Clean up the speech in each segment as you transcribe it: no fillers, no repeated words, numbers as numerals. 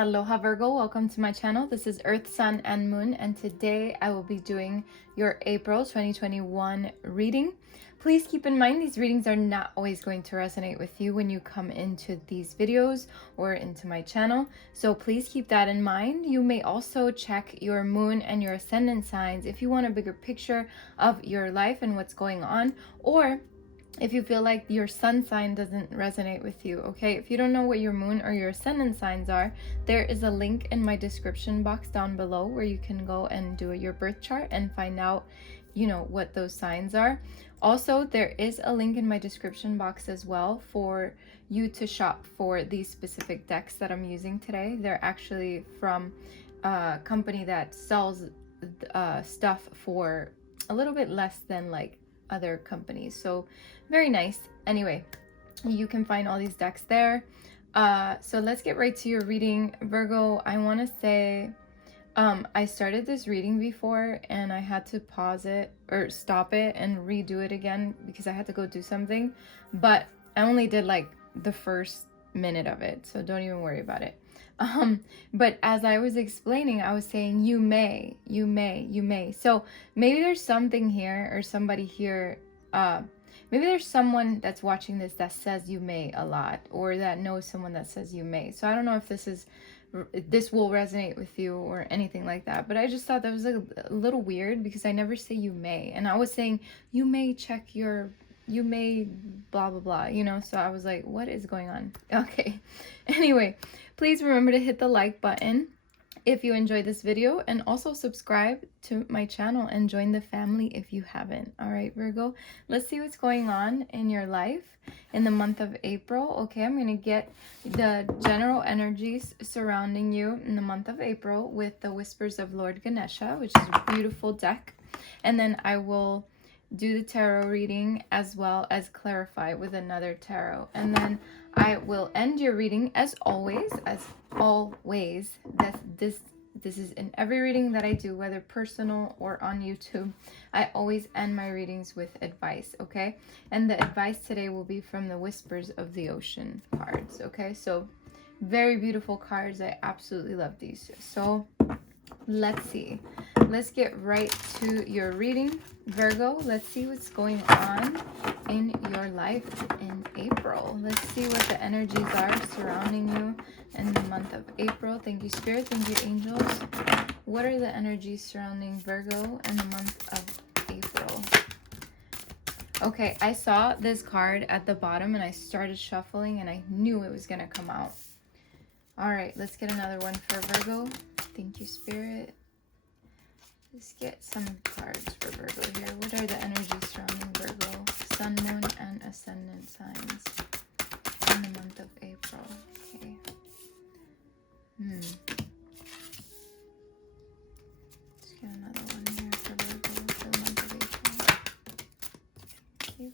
Aloha Virgo, welcome to my channel. This is Earth, Sun, and Moon, and today I will be doing your April 2021 reading. Please keep in mind these readings are not always going to resonate with you when you come into these videos or into my channel, so please keep that in mind. You may also check your moon and your ascendant signs if you want a bigger picture of your life and what's going on, or if you feel like your sun sign doesn't resonate with you, okay? If you don't know what your moon or your ascendant signs are, there is a link in my description box down below where you can go and do your birth chart and find out, what those signs are. Also, there is a link in my description box as well for you to shop for these specific decks that I'm using today. They're actually from a company that sells stuff for a little bit less than like other companies, so very nice. Anyway, you can find all these decks there. So let's get right to your reading, Virgo. I want to say I started this reading before and I had to pause it or stop it and redo it again because I had to go do something, but I only did like the first minute of it, so don't even worry about it. But as I was explaining, I was saying you may. So maybe there's something here or somebody here, maybe there's someone that's watching this that says you may a lot, or that knows someone that says you may. So I don't know if this will resonate with you or anything like that, but I just thought that was a little weird because I never say you may, and I was saying you may check your, you may blah blah blah, so I was like, what is going on? Okay. Anyway, please remember to hit the like button if you enjoyed this video, and also subscribe to my channel and join the family if you haven't. All right, Virgo, let's see what's going on in your life in the month of April. Okay, I'm going to get the general energies surrounding you in the month of April with the Whispers of Lord Ganesha, which is a beautiful deck, and then I will do the tarot reading as well as clarify with another tarot, and then I will end your reading as always. This is in every reading that I do, whether personal or on YouTube. I always end my readings with advice, okay? And the advice today will be from the Whispers of the Ocean cards, okay? So very beautiful cards. I absolutely love these. So let's see. Let's get right to your reading, Virgo. Let's see what's going on in your life in April. Let's see what the energies are surrounding you in the month of April. Thank you, Spirit. Thank you, angels. What are the energies surrounding Virgo in the month of April? Okay, I saw this card at the bottom and I started shuffling and I knew it was going to come out. All right, let's get another one for Virgo. Thank you, Spirit. Let's get some cards for Virgo here. What are the energies surrounding Virgo, Sun, Moon, and Ascendant signs in the month of April? Okay. Let's get another one here for Virgo for the month of April. Thank you.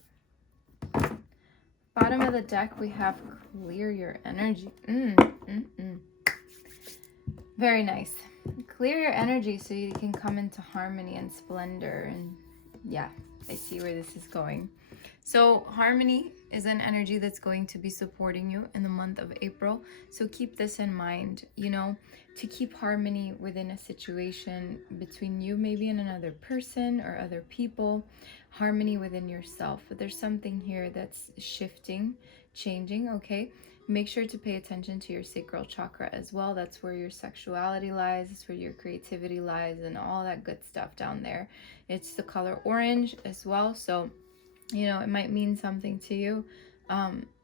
Bottom of the deck, we have clear your energy. Very nice. Clear your energy so you can come into harmony and splendor. And yeah, I see where this is going. So harmony is an energy that's going to be supporting you in the month of April. So keep this in mind, to keep harmony within a situation between you maybe and another person or other people, harmony within yourself. But there's something here that's shifting, changing, okay? Make sure to pay attention to your sacral chakra as well. That's where your sexuality lies. It's where your creativity lies and all that good stuff down there. It's the color orange as well. So, it might mean something to you.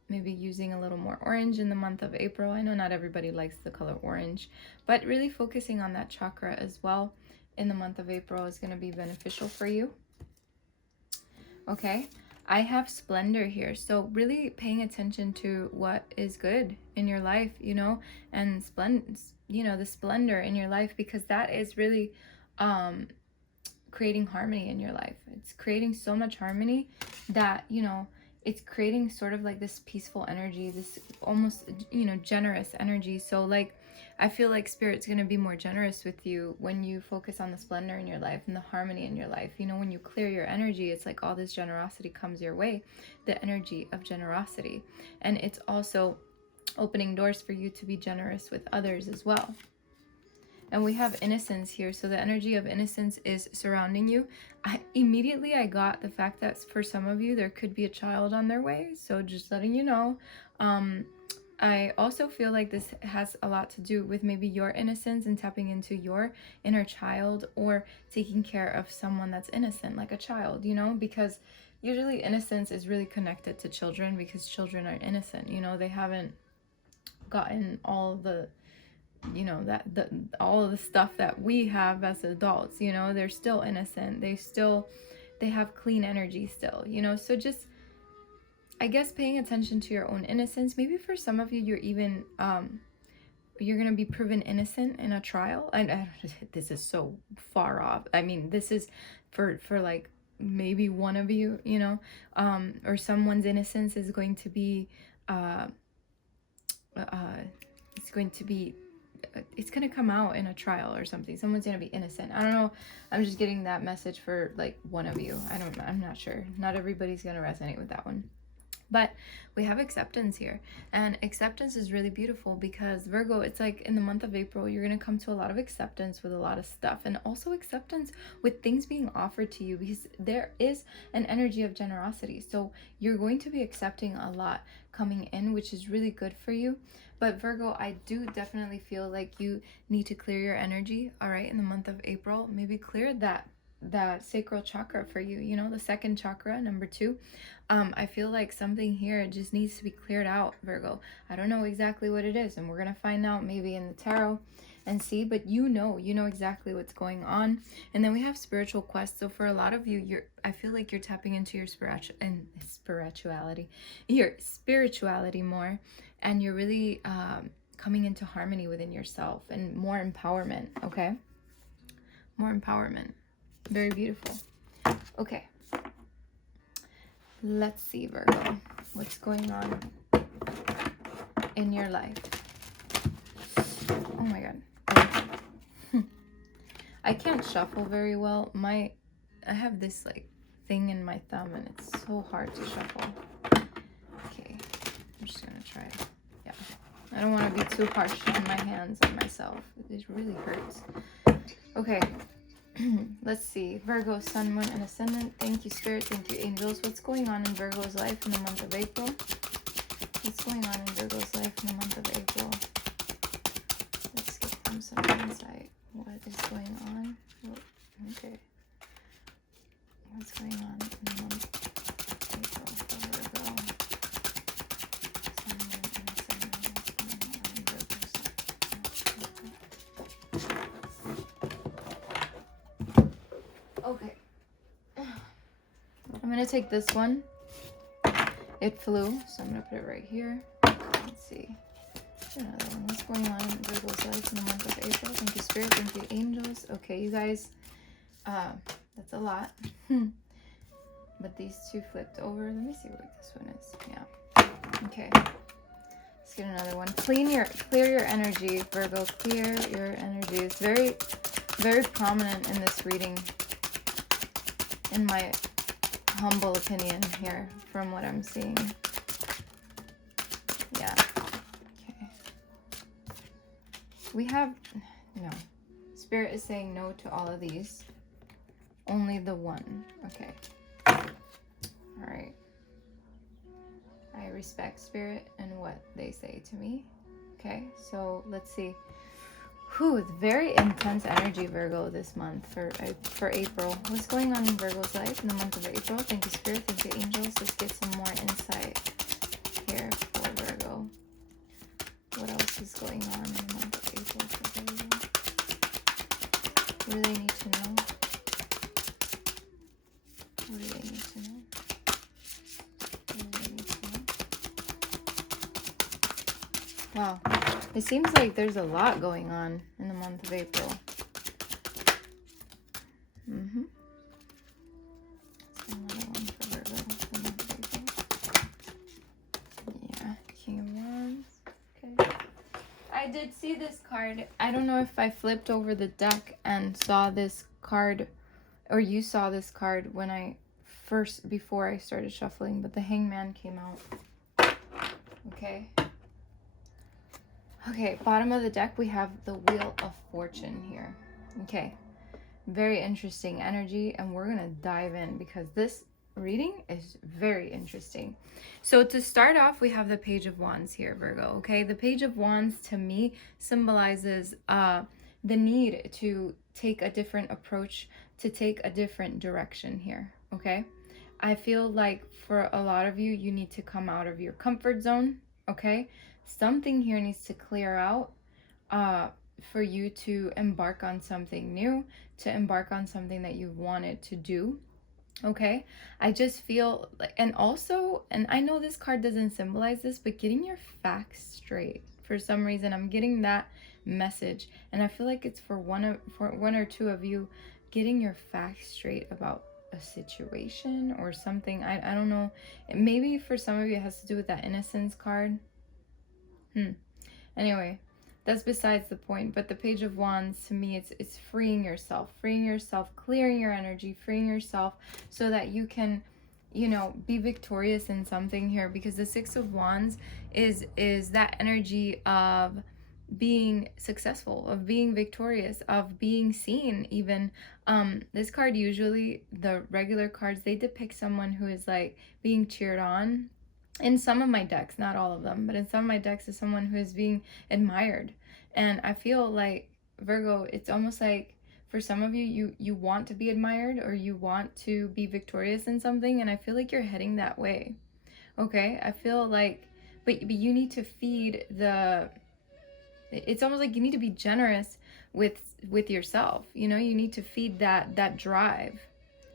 Maybe using a little more orange in the month of April. I know not everybody likes the color orange, but really focusing on that chakra as well in the month of April is going to be beneficial for you. Okay. I have splendor here, so really paying attention to what is good in your life, and the splendor in your life, because that is really creating harmony in your life. It's creating so much harmony that, it's creating sort of like this peaceful energy, this almost, generous energy. So like, I feel like Spirit's going to be more generous with you when you focus on the splendor in your life and the harmony in your life. When you clear your energy, it's like all this generosity comes your way, the energy of generosity. And it's also opening doors for you to be generous with others as well. And we have innocence here, so the energy of innocence is surrounding you. Immediately I got the fact that for some of you there could be a child on their way, so just letting you know. I also feel like this has a lot to do with maybe your innocence and tapping into your inner child, or taking care of someone that's innocent, like a child, you know, because usually innocence is really connected to children, because children are innocent, you know, they haven't gotten all the, you know, all of the stuff that we have as adults, you know, they're still innocent, they have clean energy still, you know. So just, I guess, paying attention to your own innocence. Maybe for some of you, you're even you're gonna be proven innocent in a trial. And this is so far off. I mean, this is for like maybe one of you, you know, or someone's innocence is going to be it's going to come out in a trial or something. Someone's going to be innocent. I don't know. I'm just getting that message for like one of you. I'm not sure. Not everybody's going to resonate with that one. But we have acceptance here, and acceptance is really beautiful because Virgo, it's like in the month of April, you're going to come to a lot of acceptance with a lot of stuff, and also acceptance with things being offered to you, because there is an energy of generosity. So you're going to be accepting a lot coming in, which is really good for you. But Virgo, I do definitely feel like you need to clear your energy, all right, in the month of April. Maybe clear that sacral chakra for you, you know, the second chakra, number 2. I feel like something here just needs to be cleared out, Virgo. I don't know exactly what it is, and we're going to find out maybe in the tarot and see, but you know exactly what's going on. And then we have spiritual quest. So for a lot of you, I feel like you're tapping into your spirituality more, and you're really coming into harmony within yourself and more empowerment, okay? More empowerment. Very beautiful. Okay. Let's see, Virgo. What's going on in your life? Oh my God. I can't shuffle very well. I have this like thing in my thumb, and it's so hard to shuffle. Okay. I'm just gonna try it. Yeah. I don't want to be too harsh on my hands on myself. It really hurts. Okay. Let's see. Virgo, Sun, Moon, and Ascendant. Thank you, Spirit. Thank you, Angels. What's going on in Virgo's life in the month of April? What's going on in Virgo's life in the month of April? Let's give them some insight. What is going on? Oh, okay. What's going on in the month of April for Virgo? Sun, Moon, and Ascendant. What's going on in Virgo's life? Okay. I'm going to take this one. It flew, so I'm going to put it right here. Let's see. Another one. What's going on in Virgo's life in the month of April? Thank you, Spirit. Thank you, Angels. Okay, you guys. That's a lot. But these two flipped over. Let me see what this one is. Yeah. Okay. Let's get another one. Clear your energy, Virgo. Clear your energy. It's very, very prominent in this reading, in my humble opinion here, from what I'm seeing. Yeah. Okay. We have, no. Spirit is saying no to all of these. Only the one. Okay. All right. I respect Spirit and what they say to me. Okay, so let's see. Whew, very intense energy, Virgo, this month for April. What's going on in Virgo's life in the month of April? Thank you, Spirit. Thank you, Angels. Let's get some more insight here for Virgo. What else is going on in the month of April for Virgo? What do they need to know? What do they need to know? What do they need to know? Wow. It seems like there's a lot going on in the month of April. Another one for Virgo for the month of April. Yeah, King of Wands. Okay. I did see this card. I don't know if I flipped over the deck and saw this card, or you saw this card when before I started shuffling, but the Hangman came out. Okay. Okay, bottom of the deck, we have the Wheel of Fortune here. Okay, very interesting energy, and we're gonna dive in because this reading is very interesting. So to start off, we have the Page of Wands here, Virgo. Okay, the Page of Wands to me symbolizes the need to take a different approach, to take a different direction here. Okay, I feel like for a lot of you, you need to come out of your comfort zone. Okay, something here needs to clear out uh, for you to embark on something new, to embark on something that you wanted to do. Okay, I just feel like, and also, and I know this card doesn't symbolize this, but getting your facts straight. For some reason, I'm getting that message, and I feel like it's for one or two of you, getting your facts straight about a situation or something. I don't know. Maybe for some of you, it has to do with that innocence card. Anyway, that's besides the point. But the Page of Wands, to me, it's freeing yourself, clearing your energy, freeing yourself so that you can, you know, be victorious in something here. Because the Six of Wands is that energy of being successful, of being victorious, of being seen. Even this card, usually the regular cards, they depict someone who is like being cheered on. In some of my decks, not all of them, but in some of my decks, is someone who is being admired. And I feel like, Virgo, it's almost like for some of you, you want to be admired, or you want to be victorious in something, and I feel like you're heading that way. Okay, I feel like, but you need to feed the, it's almost like you need to be generous with yourself. You know, you need to feed that drive.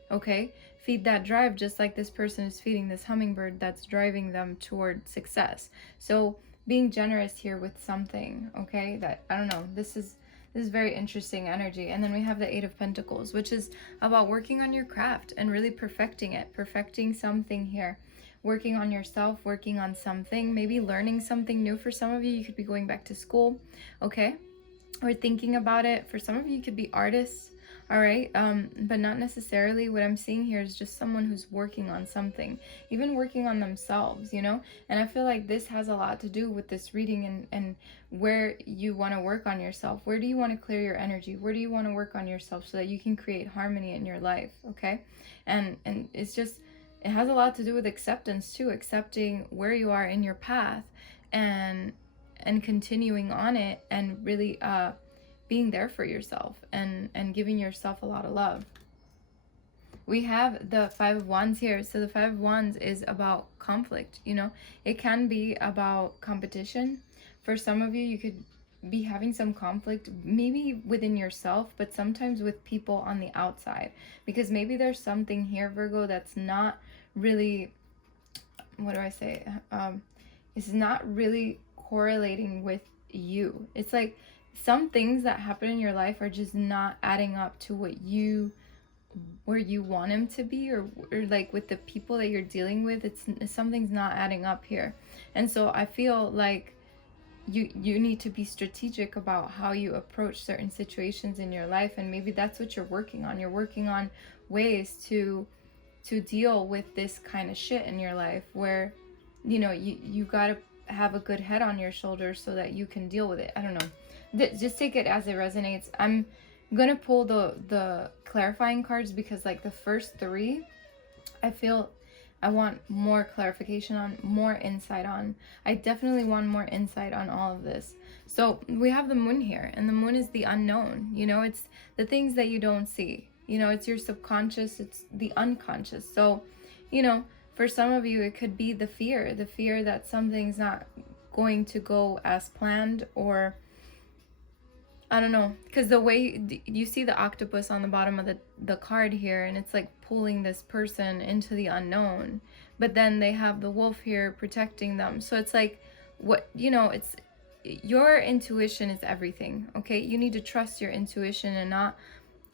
Okay, feed that drive, just like this person is feeding this hummingbird that's driving them toward success. So being generous here with something, okay, that, I don't know, this is very interesting energy. And then we have the Eight of Pentacles, which is about working on your craft and really perfecting it, perfecting something here, working on yourself, working on something, maybe learning something new. For some of you, you could be going back to school, okay, or thinking about it. For some of you, you could be artists. All right, but not necessarily. What I'm seeing here is just someone who's working on something, even working on themselves, you know. And I feel like this has a lot to do with this reading, and where you want to work on yourself. Where do you want to clear your energy? Where do you want to work on yourself so that you can create harmony in your life? Okay, and it's just, it has a lot to do with acceptance too, accepting where you are in your path, and continuing on it, and really being there for yourself, and giving yourself a lot of love. We have the Five of Wands here. So the Five of Wands is about conflict, you know. It can be about competition. For some of you, you could be having some conflict, maybe within yourself, but sometimes with people on the outside, because maybe there's something here, Virgo, that's not really, what do I say, it's not really correlating with you. It's like some things that happen in your life are just not adding up to where you want them to be, or like with the people that you're dealing with, it's something's not adding up here. And so I feel like you need to be strategic about how you approach certain situations in your life, and maybe that's what you're working on. You're working on ways to deal with this kind of shit in your life, where, you know, you got to have a good head on your shoulders so that you can deal with it. I don't know. Just take it as it resonates. I'm gonna pull the clarifying cards, because like the first three, I feel I want more clarification on, more insight on. I definitely want more insight on all of this. So we have the Moon here, and the Moon is the unknown. You know, it's the things that you don't see. You know, it's your subconscious, it's the unconscious. So, you know, for some of you, it could be the fear that something's not going to go as planned, or I don't know, because the way you see the octopus on the bottom of the card here, and it's like pulling this person into the unknown, but then they have the wolf here protecting them. So it's like, what, you know, it's, your intuition is everything, okay? You need to trust your intuition and not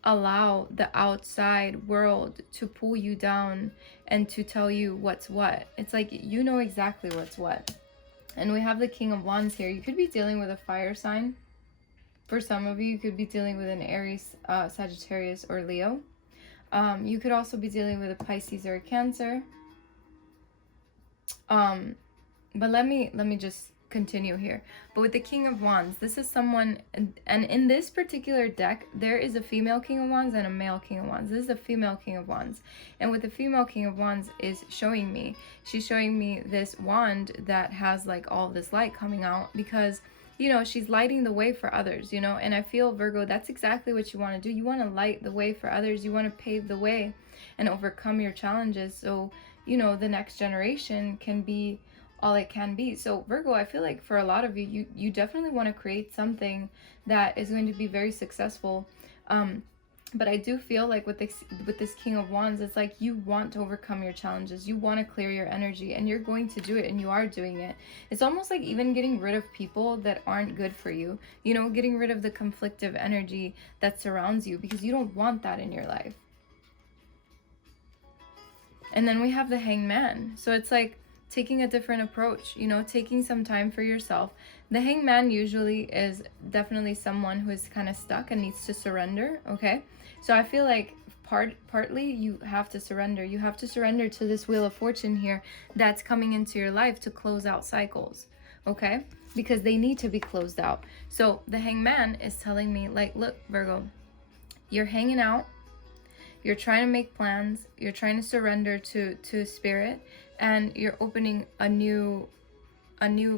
allow the outside world to pull you down and to tell you what's what. It's like, you know exactly what's what. And we have the King of Wands here. You could be dealing with a fire sign. For some of you, you could be dealing with an Aries, Sagittarius, or Leo. You could also be dealing with a Pisces or a Cancer. But let me just continue here. But with the King of Wands, this is someone, and in this particular deck, there is a female King of Wands and a male King of Wands. This is a female King of Wands. And what the female King of Wands is showing me, she's showing me this wand that has like all this light coming out, because you know, she's lighting the way for others, you know. And I feel, Virgo, that's exactly what you want to do. You want to light the way for others. You want to pave the way and overcome your challenges, so you know the next generation can be all it can be. So Virgo, I feel like for a lot of you, you definitely want to create something that is going to be very successful. But I do feel like with this King of Wands, it's like you want to overcome your challenges. You want to clear your energy, and you're going to do it, and you are doing it. It's almost like even getting rid of people that aren't good for you. You know, getting rid of the conflictive energy that surrounds you, because you don't want that in your life. And then we have the Hanged Man. So it's like taking a different approach, you know, taking some time for yourself. The Hanged Man usually is definitely someone who is kind of stuck and needs to surrender, okay? So I feel like partly you have to surrender. You have to surrender to this Wheel of Fortune here that's coming into your life to close out cycles, okay? Because they need to be closed out. So the Hanged Man is telling me, like, look, Virgo, you're hanging out. You're trying to make plans. You're trying to surrender to spirit, and you're opening a new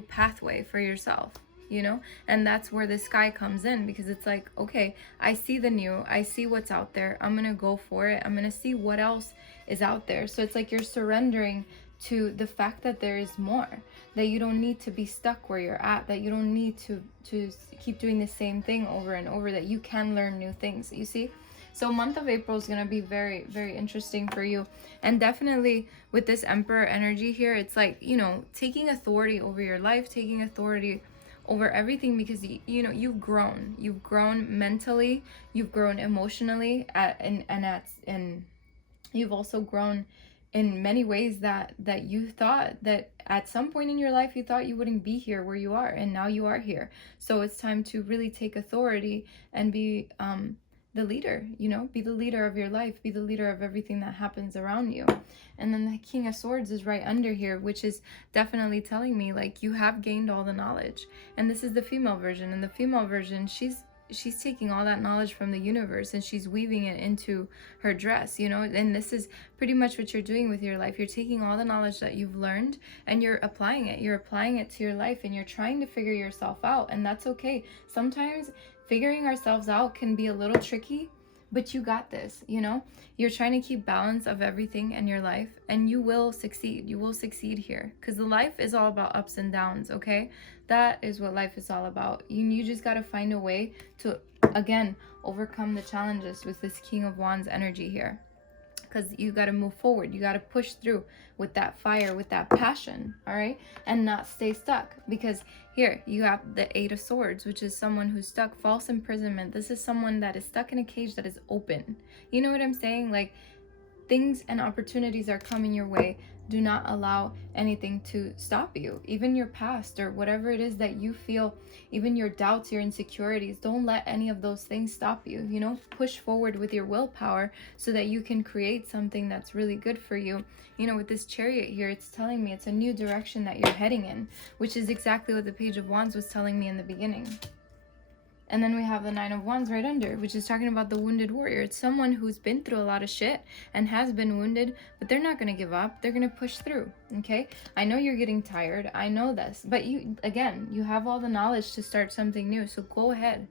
pathway for yourself, you know. And that's where the Sky comes in, because it's like, okay, I see the new, I see what's out there. I'm gonna go for it. I'm gonna see what else is out there. So it's like you're surrendering to the fact that there is more, that you don't need to be stuck where you're at, that you don't need to keep doing the same thing over and over, that you can learn new things, you see. So month of April is going to be very, very interesting for you. And definitely with this Emperor energy here, it's like, you know, taking authority over your life, taking authority over everything, because, you know, you've grown mentally, you've grown emotionally, and you've also grown in many ways that you thought that at some point in your life you thought you wouldn't be here where you are, and now you are here. So it's time to really take authority and be the leader, you know, be the leader of your life, be the leader of everything that happens around you. And then the King of Swords is right under here, which is definitely telling me like you have gained all the knowledge. And this is the female version, and the female version, she's taking all that knowledge from the universe and she's weaving it into her dress, you know. And this is pretty much what you're doing with your life. You're taking all the knowledge that you've learned and you're applying it to your life, and you're trying to figure yourself out. And that's okay. Sometimes figuring ourselves out can be a little tricky, but you got this, you know. You're trying to keep balance of everything in your life, and you will succeed. You will succeed here, because the life is all about ups and downs, okay? That is what life is all about. You just got to find a way to, again, overcome the challenges with this King of Wands energy here, because you got to move forward. You got to push through with that fire, with that passion, all right? And not stay stuck, because here you have the Eight of Swords, which is someone who's stuck, false imprisonment. This is someone that is stuck in a cage that is open. You know what I'm saying? Like, things and opportunities are coming your way. Do not allow anything to stop you, even your past or whatever it is that you feel, even your doubts, your insecurities. Don't let any of those things stop you, you know. Push forward with your willpower so that you can create something that's really good for you. You know, with this Chariot here, it's telling me it's a new direction that you're heading in, which is exactly what the Page of Wands was telling me in the beginning. And then we have the Nine of Wands right under, which is talking about the wounded warrior. It's someone who's been through a lot of shit and has been wounded, but they're not going to give up. They're going to push through, okay? I know you're getting tired. I know this. But you, again, you have all the knowledge to start something new. So go ahead.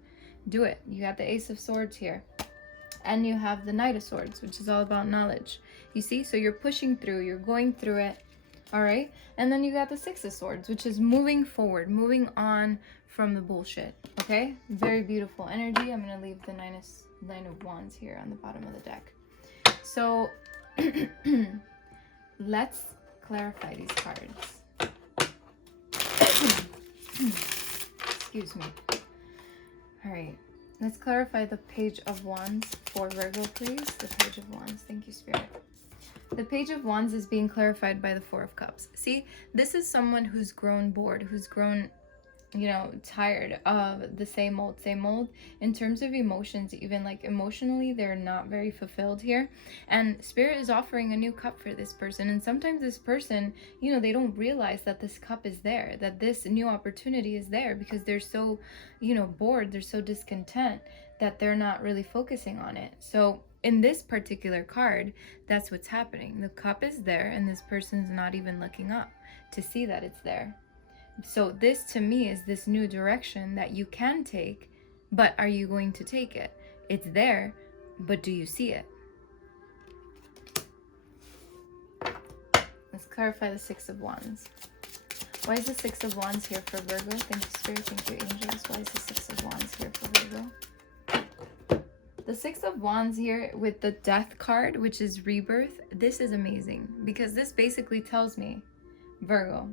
Do it. You got the Ace of Swords here. And you have the Knight of Swords, which is all about knowledge. You see? So you're pushing through. You're going through it. All right? And then you got the Six of Swords, which is moving forward, moving on from the bullshit. Okay? Very beautiful energy. I'm going to leave the Nine of Wands here on the bottom of the deck. So let's clarify these cards. Excuse me. All right. Let's clarify the Page of Wands for Virgo, please. The Page of Wands. Thank you, Spirit. The Page of Wands is being clarified by the Four of Cups. See, this is someone who's grown bored, who's grown you know, tired of the same old, same old. In terms of emotions, even like emotionally, they're not very fulfilled here. And Spirit is offering a new cup for this person. And sometimes this person, you know, they don't realize that this cup is there, that this new opportunity is there, because they're so, you know, bored, they're so discontent that they're not really focusing on it. So in this particular card, that's what's happening. The cup is there and this person's not even looking up to see that it's there. So this to me is this new direction that you can take, but are you going to take it? It's there, but do you see it? Let's clarify the Six of Wands. Why is the Six of Wands here for Virgo? Thank you, Spirit. Thank you, angels. Why is the Six of Wands here for Virgo? The Six of Wands here with the Death card, which is rebirth. This is amazing because this basically tells me, Virgo,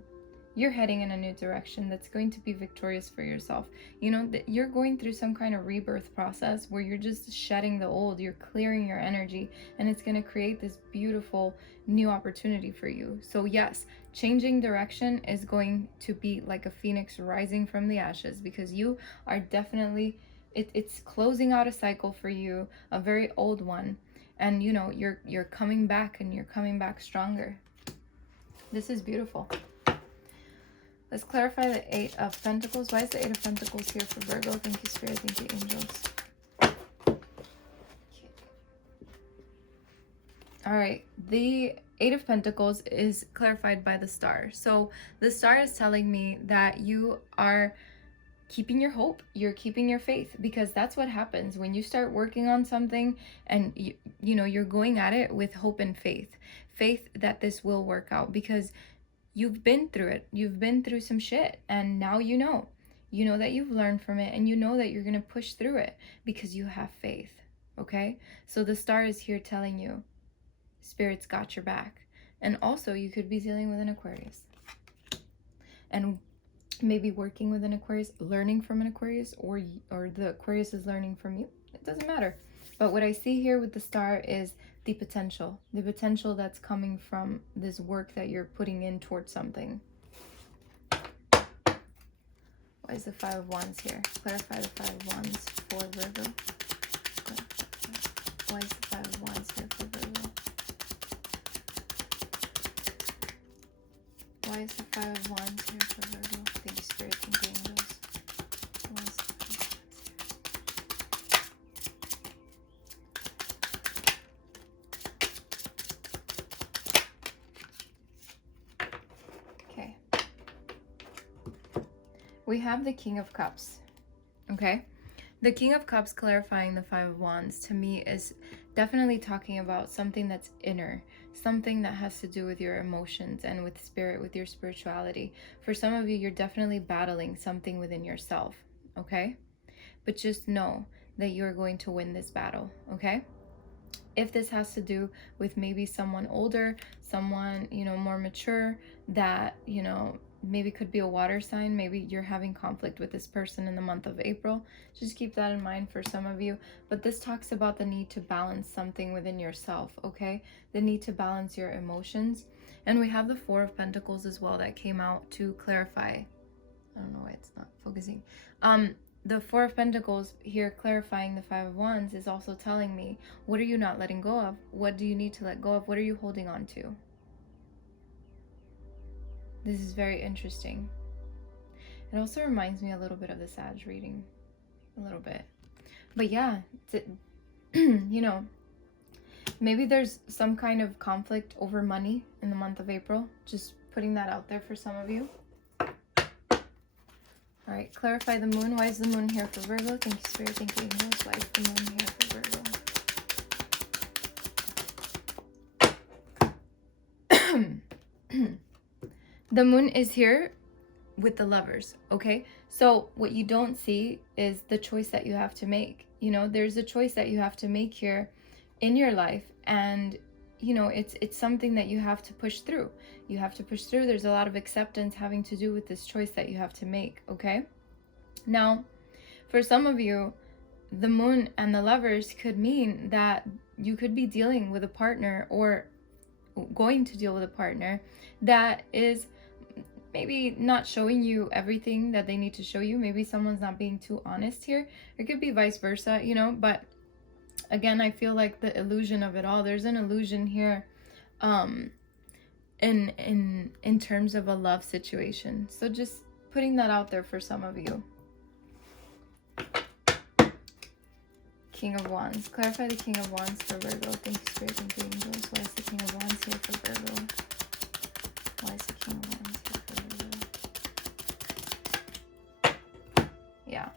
you're heading in a new direction that's going to be victorious for yourself. You know, that you're going through some kind of rebirth process where you're just shedding the old, you're clearing your energy, and it's going to create this beautiful new opportunity for you. So yes, changing direction is going to be like a phoenix rising from the ashes, because you are definitely, it's closing out a cycle for you, a very old one. And you know, you're coming back, and you're coming back stronger. This is beautiful. Let's clarify the Eight of Pentacles. Why is the Eight of Pentacles here for Virgo? Thank you, Spirit. Thank you, angels. All right. The Eight of Pentacles is clarified by the Star. So the Star is telling me that you are keeping your hope, you're keeping your faith, because that's what happens when you start working on something and you know, you're going at it with hope and faith that this will work out, because you've been through it. You've been through some shit, and now you know that you've learned from it, and you know that you're going to push through it because you have faith. Okay? So the Star is here telling you Spirit's got your back. And also you could be dealing with an Aquarius, and maybe working with an Aquarius, learning from an Aquarius, or the Aquarius is learning from you. It doesn't matter. But what I see here with the Star is the potential that's coming from this work that you're putting in towards something. Why is the Five of Wands here? Clarify the Five of Wands for Virgo. Why is the Five of Wands here for Virgo? Why is the Five of Wands here for Virgo? Thank you, Spirit. Thank you, angels. Why is the Five of Wands here? Okay. We have the King of Cups. Okay. The King of Cups clarifying the Five of Wands to me is definitely talking about something that's inner, something that has to do with your emotions and with spirit, with your spirituality. For some of you, you're definitely battling something within yourself, okay? But just know that you're going to win this battle, okay? If this has to do with maybe someone older, someone, you know, more mature, that, you know, maybe could be a water sign. Maybe you're having conflict with this person in the month of April. Just keep that in mind for some of you. But this talks about the need to balance something within yourself, okay? The need to balance your emotions. And we have the Four of Pentacles as well that came out to clarify. I don't know why it's not focusing. The Four of Pentacles here clarifying the Five of Wands is also telling me, what are you not letting go of? What do you need to let go of? What are you holding on to? This is very interesting. It also reminds me a little bit of the Sag reading. A little bit. But yeah, you know, maybe there's some kind of conflict over money in the month of April. Just putting that out there for some of you. All right, clarify the Moon. Why is the Moon here for Virgo? Thank you, Spirit. Thank you, angels. Why is the Moon here for Virgo? The Moon is here with the Lovers, okay? So what you don't see is the choice that you have to make. You know, there's a choice that you have to make here in your life, and you know, it's something that you have to push through. You have to push through. There's a lot of acceptance having to do with this choice that you have to make, okay? Now, for some of you, the Moon and the Lovers could mean that you could be dealing with a partner, or going to deal with a partner that is maybe not showing you everything that they need to show you. Maybe someone's not being too honest here. It could be vice versa, you know, but again, I feel like the illusion of it all. There's an illusion here in terms of a love situation. So just putting that out there for some of you. King of Wands. Clarify the King of Wands for Virgo. Thank you, Spirit. Thank you, Angels. Why is the King of Wands here for Virgo? Why is the King of Wands here for Virgo? Yeah.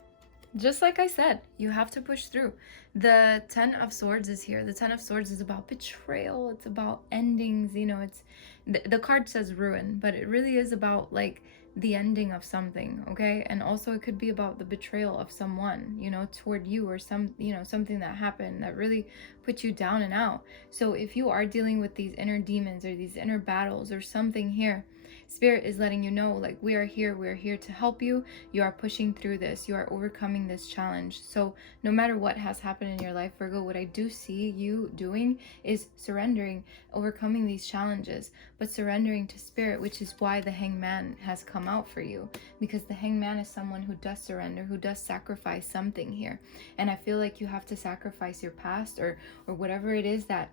Just like I said, you have to push through. The Ten of Swords is here. The Ten of Swords is about betrayal. It's about endings. You know, it's the card says ruin, but it really is about like the ending of something, okay? And also it could be about the betrayal of someone, you know, toward you, or some, you know, something that happened that really put you down and out. So if you are dealing with these inner demons or these inner battles or something here, Spirit is letting you know, like, we are here to help you. You are pushing through this. You are overcoming this challenge. So no matter what has happened in your life, Virgo, what I do see you doing is surrendering, overcoming these challenges, but surrendering to Spirit, which is why the Hangman has come out for you, because the Hangman is someone who does surrender, who does sacrifice something here. And I feel like you have to sacrifice your past or whatever it is that,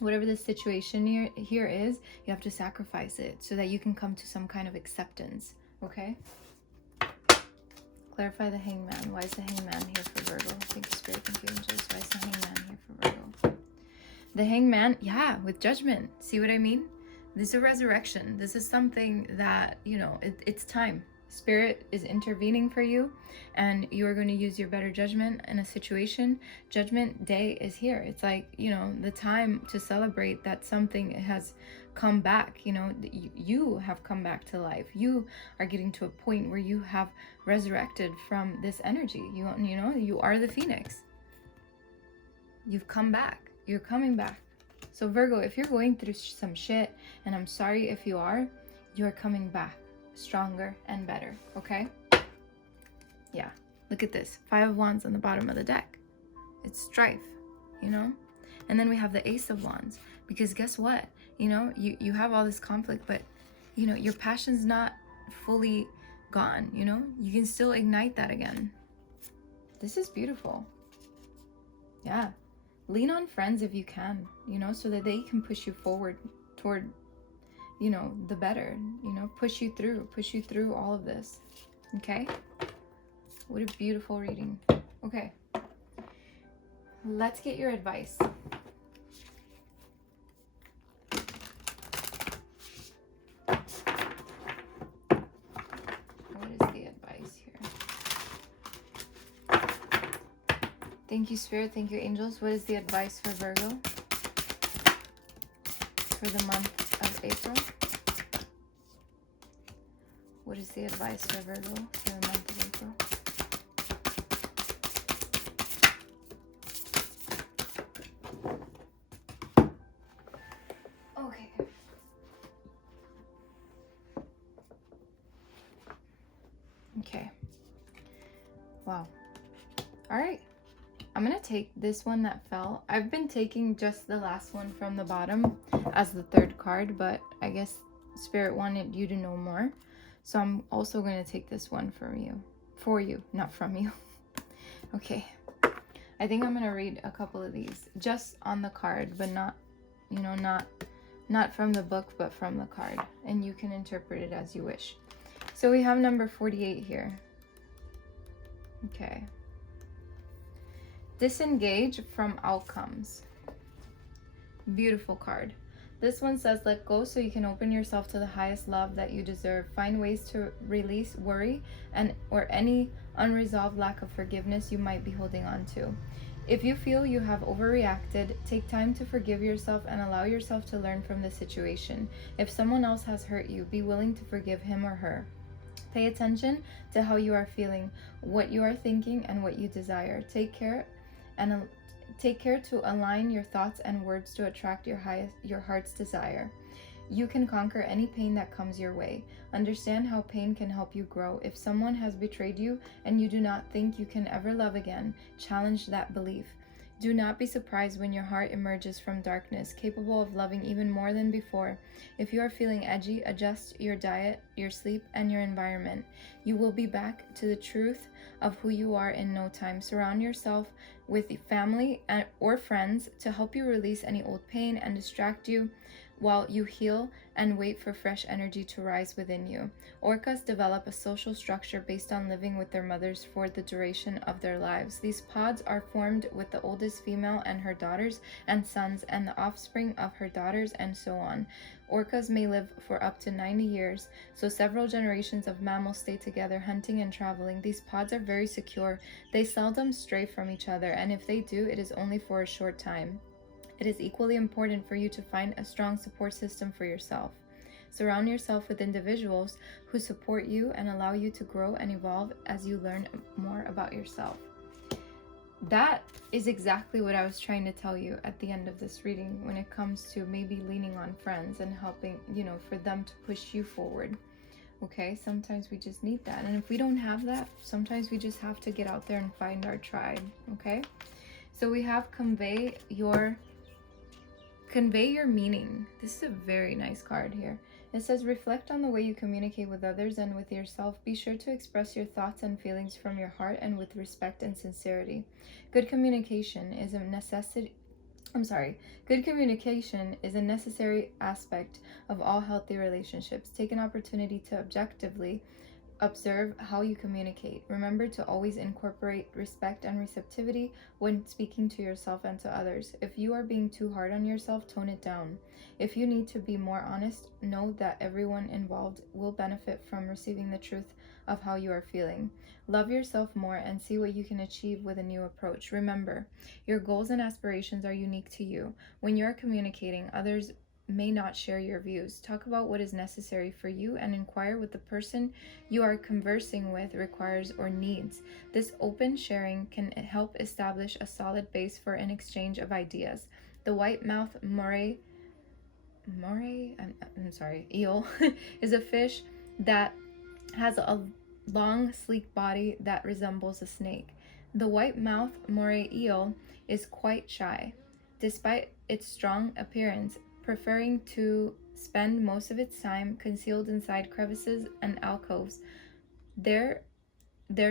whatever the situation here is, you have to sacrifice it so that you can come to some kind of acceptance, okay? Clarify the Hangman. Why is the Hangman here for Virgo? Thank you, Spirit. Thank you, Angels. Why is the Hangman here for Virgo? The Hangman, yeah, with judgment. See what I mean? This is a resurrection. This is something that, you know, it's time. Spirit is intervening for you, and you are going to use your better judgment in a situation. Judgment Day is here. It's like, you know, the time to celebrate that something has come back. You know, you have come back to life. You are getting to a point where you have resurrected from this energy. You know, you are the Phoenix. You've come back. You're coming back. So Virgo, if you're going through some shit, and I'm sorry if you are, you're coming back stronger and better, okay? Yeah, look at this. 5 of Wands on the bottom of the deck. It's strife, you know? And then we have the Ace of Wands, because guess what? You know, you have all this conflict, but, you know, your passion's not fully gone, you know? You can still ignite that again. This is beautiful. Yeah. Lean on friends if you can, you know, so that they can push you forward toward, you know, the better, you know, push you through all of this. Okay? What a beautiful reading. Okay. Let's get your advice. What is the advice here? Thank you, Spirit. Thank you, Angels. What is the advice for Virgo for the month of April? What is the advice for Virgo for the month of April? Okay. Okay. Wow. All right. I'm going to take this one that fell. I've been taking just the last one from the bottom as the third card, but I guess Spirit wanted you to know more. So I'm also going to take this one for you, not from you. Okay. I think I'm going to read a couple of these just on the card, but not, you know, not from the book, but from the card. And you can interpret it as you wish. So we have number 48 here. Okay. Disengage from outcomes. Beautiful card. This one says, let go so you can open yourself to the highest love that you deserve. Find ways to release worry or any unresolved lack of forgiveness you might be holding on to. If you feel you have overreacted, take time to forgive yourself and allow yourself to learn from the situation. If someone else has hurt you, be willing to forgive him or her. Pay attention to how you are feeling, what you are thinking, and what you desire. Take care to align your thoughts and words to attract your heart's desire. You can conquer any pain that comes your way. Understand how pain can help you grow. If someone has betrayed you and you do not think you can ever love again, challenge that belief. Do not be surprised when your heart emerges from darkness, capable of loving even more than before. If you are feeling edgy, adjust your diet, your sleep, and your environment. You will be back to the truth of who you are in no time. Surround yourself with family or friends to help you release any old pain and distract you while you heal and wait for fresh energy to rise within you. Orcas develop a social structure based on living with their mothers for the duration of their lives. These pods are formed with the oldest female and her daughters and sons, and the offspring of her daughters, and so on. Orcas may live for up to 90 years, so several generations of mammals stay together hunting and traveling. These pods are very secure. They seldom stray from each other, and if they do, it is only for a short time. It is equally important for you to find a strong support system for yourself. Surround yourself with individuals who support you and allow you to grow and evolve as you learn more about yourself. That is exactly what I was trying to tell you at the end of this reading when it comes to maybe leaning on friends and helping, for them to push you forward. Okay, sometimes we just need that. And if we don't have that, sometimes we just have to get out there and find our tribe. Okay, so we have convey your meaning. This is a very nice card here. It says, reflect on the way you communicate with others and with yourself. Be sure to express your thoughts and feelings from your heart and with respect and sincerity. Good communication is a necessary aspect of all healthy relationships. Take an opportunity to objectively observe how you communicate. Remember to always incorporate respect and receptivity when speaking to yourself and to others. If you are being too hard on yourself, tone it down. If you need to be more honest, know that everyone involved will benefit from receiving the truth of how you are feeling. Love yourself more and see what you can achieve with a new approach. Remember, your goals and aspirations are unique to you. When you are communicating, others may not share your views. Talk about what is necessary for you and inquire what the person you are conversing with requires or needs. This open sharing can help establish a solid base for an exchange of ideas. The white-mouthed eel is a fish that has a long, sleek body that resembles a snake. The white-mouthed moray eel is quite shy, despite its strong appearance, preferring to spend most of its time concealed inside crevices and alcoves. Their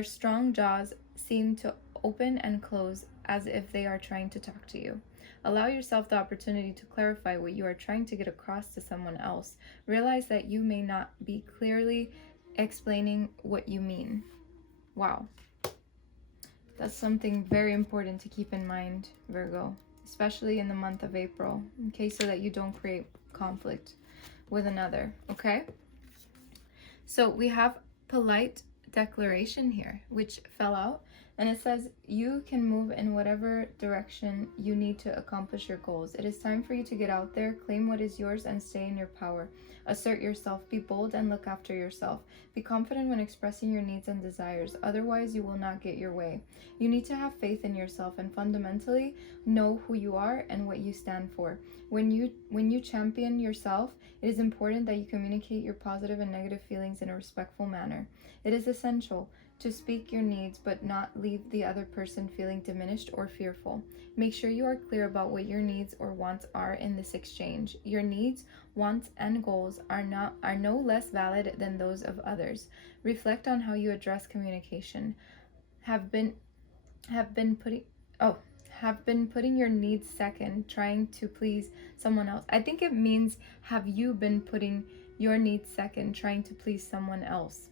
strong jaws seem to open and close as if they are trying to talk to you. Allow yourself the opportunity to clarify what you are trying to get across to someone else. Realize that you may not be clearly explaining what you mean. Wow. That's something very important to keep in mind, Virgo, especially in the month of April, okay, so that you don't create conflict with another, okay? So we have polite declaration here, which fell out, and it says, you can move in whatever direction you need to accomplish your goals. It is time for you to get out there, claim what is yours, and stay in your power. Assert yourself, be bold, and look after yourself. Be confident when expressing your needs and desires, otherwise you will not get your way. You need to have faith in yourself and fundamentally know who you are and what you stand for. When you champion yourself, it is important that you communicate your positive and negative feelings in a respectful manner. It is essential to speak your needs but not leave the other person feeling diminished or fearful. Make sure you are clear about what your needs or wants are in this exchange. Your needs, wants, and goals are no less valid than those of others. Reflect on how you address communication. Have been putting your needs second, trying to please someone else. I think it means, have you been putting your needs second, trying to please someone else?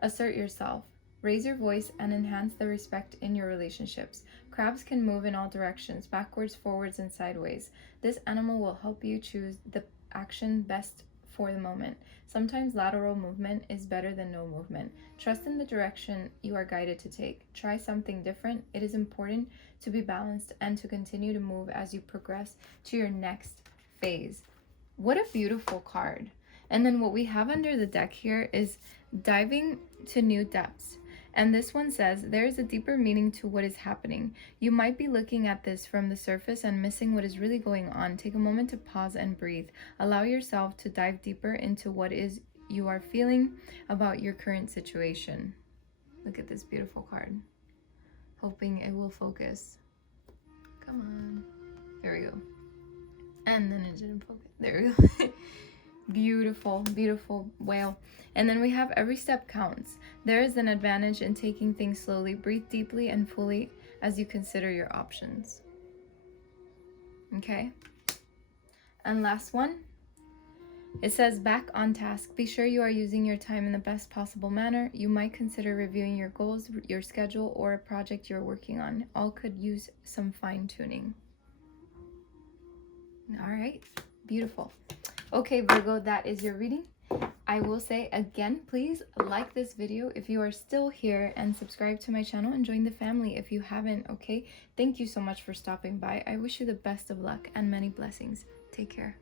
Assert yourself. Raise your voice and enhance the respect in your relationships. Crabs can move in all directions, backwards, forwards, and sideways. This animal will help you choose the action best for the moment. Sometimes lateral movement is better than no movement. Trust in the direction you are guided to take. Try something different. It is important to be balanced and to continue to move as you progress to your next phase. What a beautiful card. And then what we have under the deck here is diving to new depths. And this one says, there is a deeper meaning to what is happening. You might be looking at this from the surface and missing what is really going on. Take a moment to pause and breathe. Allow yourself to dive deeper into what is you are feeling about your current situation. Look at this beautiful card. Hoping it will focus. Come on. There we go. And then it didn't focus. There we go. Beautiful, beautiful whale. And then we have every step counts. There is an advantage in taking things slowly. Breathe deeply and fully as you consider your options. Okay. And last one. It says back on task. Be sure you are using your time in the best possible manner. You might consider reviewing your goals, your schedule, or a project you're working on. All could use some fine-tuning. All right, beautiful. Okay, Virgo, that is your reading. I will say again, please like this video if you are still here, and subscribe to my channel and join the family if you haven't, okay? Thank you so much for stopping by. I wish you the best of luck and many blessings. Take care.